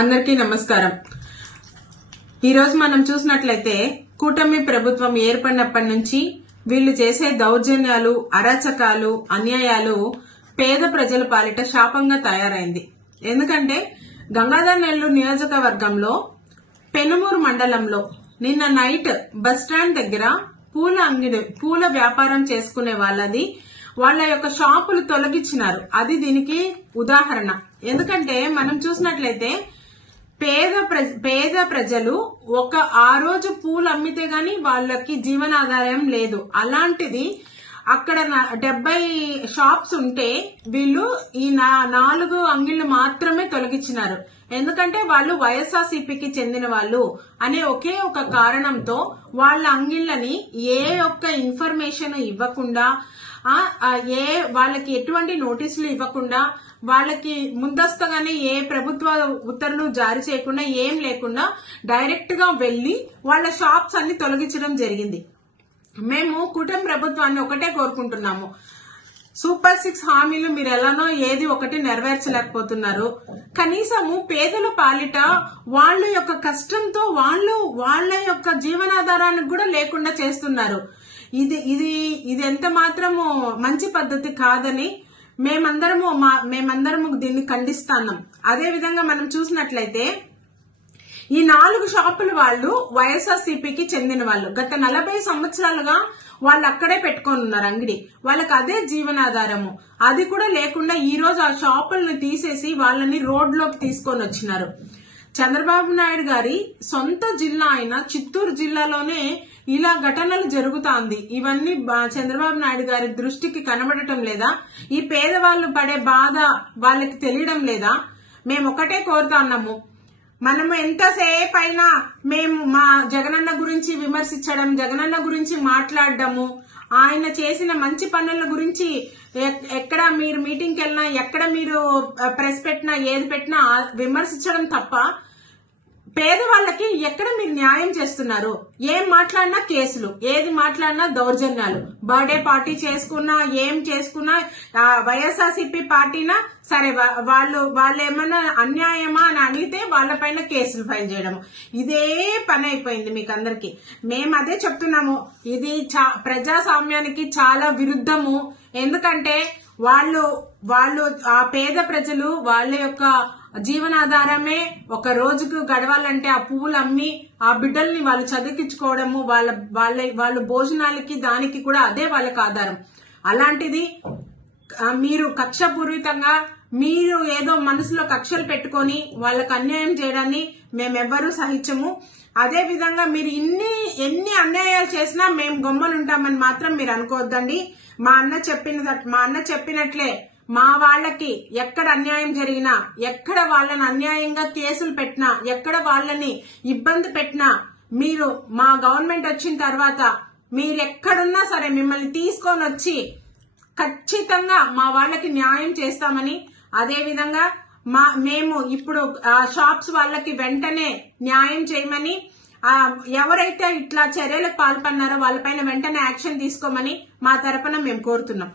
అందరికీ నమస్కారం। ఈ రోజు మనం చూసినట్లయితే కూటమి ప్రభుత్వం ఏర్పడినప్పటి నుంచి వీళ్ళు చేసే దౌర్జన్యాలు, అరాచకాలు, అన్యాయాలు పేద ప్రజల పాలిట శాపంగా తయారైంది। ఎందుకంటే గంగాధర్ నెల్లూరు నియోజకవర్గంలో పెనుమూరు మండలంలో నిన్న నైట్ బస్ స్టాండ్ దగ్గర పూల వ్యాపారం చేసుకునే వాళ్ళ యొక్క షాపులు తొలగించినారు। అది దీనికి ఉదాహరణ। ఎందుకంటే మనం చూసినట్లయితే పేద ప్రజలు ఆ రోజు పూలు అమ్మితే గాని వాళ్ళకి జీవనాధారం లేదు। అలాంటిది అక్కడ 70 షాప్స్ ఉంటే వీళ్ళు ఈ 4 అంగిళ్లు మాత్రమే తొలగించినారు। ఎందుకంటే వాళ్ళు వైఎస్ఆర్సీపీకి చెందిన వాళ్ళు అనే ఒకే ఒక కారణంతో వాళ్ళ అంగిళ్ళని ఏ ఒక్క ఇన్ఫర్మేషన్ ఇవ్వకుండా, వాళ్ళకి ఎటువంటి నోటీసులు ఇవ్వకుండా, వాళ్ళకి ముందస్తుగానే ఏ ప్రభుత్వ ఉత్తర్వులు జారీ చేయకుండా ఏం లేకుండా డైరెక్ట్ గా వెళ్లి వాళ్ళ షాప్స్ అన్ని తొలగించడం జరిగింది। మేము కూటమి ప్రభుత్వాన్ని ఒకటే కోరుకుంటున్నాము, సూపర్ 6 హామీలు మీరు ఎలానో ఏది ఒకటి నెరవేర్చలేకపోతున్నారు। కనీసము పేదల పాలిట వాళ్ళ యొక్క కష్టంతో వాళ్ళ యొక్క జీవనాధారానికి కూడా లేకుండా చేస్తున్నారు। ఇది ఎంత మాత్రము మంచి పద్ధతి కాదని మేమందరము దీన్ని ఖండిస్తున్నాం। అదే విధంగా మనం చూసినట్లయితే ఈ 4 షాపుల వాళ్ళు వైఎస్ఆర్సీపీకి చెందిన వాళ్ళు। గత 40 సంవత్సరాలుగా వాళ్ళు అక్కడే పెట్టుకొని ఉన్నారు అంగడి, వాళ్ళకి అదే జీవనాధారము। అది కూడా లేకుండా ఈ రోజు ఆ షాపులను తీసేసి వాళ్ళని రోడ్లోకి తీసుకొని వచ్చినారు। చంద్రబాబు నాయుడు గారి సొంత జిల్లా అయిన చిత్తూరు జిల్లాలోనే ఇలా ఘటనలు జరుగుతాంది। ఇవన్నీ చంద్రబాబు నాయుడు గారి దృష్టికి కనబడటం లేదా? ఈ పేదవాళ్ళు పడే బాధ వాళ్ళకి తెలియడం లేదా? మేము ఒకటే కోరుతా ఉన్నాము, మనము ఎంతసేపు అయినా మేము మా జగనన్న గురించి విమర్శించడం, జగనన్న గురించి మాట్లాడడము, ఆయన చేసిన మంచి పనుల గురించి ఎక్కడ మీరు మీటింగ్కి వెళ్ళినా, ఎక్కడ మీరు ప్రెస్ పెట్టినా, ఏది పెట్టినా విమర్శించడం తప్ప పేదవాళ్ళకి ఎక్కడ మీరు న్యాయం చేస్తున్నారు? ఏం మాట్లాడినా కేసులు, ఏది మాట్లాడినా దౌర్జన్యాలు। బర్త్డే పార్టీ చేసుకున్నా, ఏం చేసుకున్నా వైఎస్ఆర్సీపీ పార్టీనా సరే, వాళ్ళు ఏమన్నా అన్యాయమా అని అడిగితే వాళ్ళపైన కేసులు ఫైల్ చేయడం, ఇదే పని అయిపోయింది మీకు అందరికి। మేము అదే చెప్తున్నాము, ఇది ప్రజాస్వామ్యానికి చాలా విరుద్ధము। ఎందుకంటే వాళ్ళు ఆ పేద ప్రజలు వాళ్ళ యొక్క జీవనాధారమే ఒక రోజుకు గడవాలంటే ఆ పువ్వులు అమ్మి ఆ బిడ్డల్ని వాళ్ళు చదివించుకోవడము, వాళ్ళ భోజనాలకి దానికి కూడా అదే వాళ్ళకి ఆధారం। అలాంటిది మీరు కక్షపూరితంగా మీరు ఏదో మనసులో కక్షలు పెట్టుకొని వాళ్ళకి అన్యాయం చేయడాన్ని మేమెవ్వరూ సహించము। అదే విధంగా మీరు ఎన్ని అన్యాయాలు చేసినా మేము గొమ్మలుంటామని మాత్రం మీరు అనుకోవద్దండి। మా అన్న చెప్పినట్లే మా వాళ్ళకి ఎక్కడ అన్యాయం జరిగినా, ఎక్కడ వాళ్ళని అన్యాయంగా కేసులు పెట్టినా, ఎక్కడ వాళ్ళని ఇబ్బంది పెట్టినా, మీరు మా గవర్నమెంట్ వచ్చిన తర్వాత మీరు ఎక్కడున్నా సరే మిమ్మల్ని తీసుకొని వచ్చి ఖచ్చితంగా మా వాళ్ళకి న్యాయం చేస్తామని, అదే విధంగా మేము ఇప్పుడు షాప్స్ వాళ్ళకి వెంటనే న్యాయం చేయమని, ఎవరైతే ఇట్లా చర్యలకు పాల్పన్నారో వాళ్ళపైన వెంటనే యాక్షన్ తీసుకోమని మా తరపున మేము కోరుతున్నాం।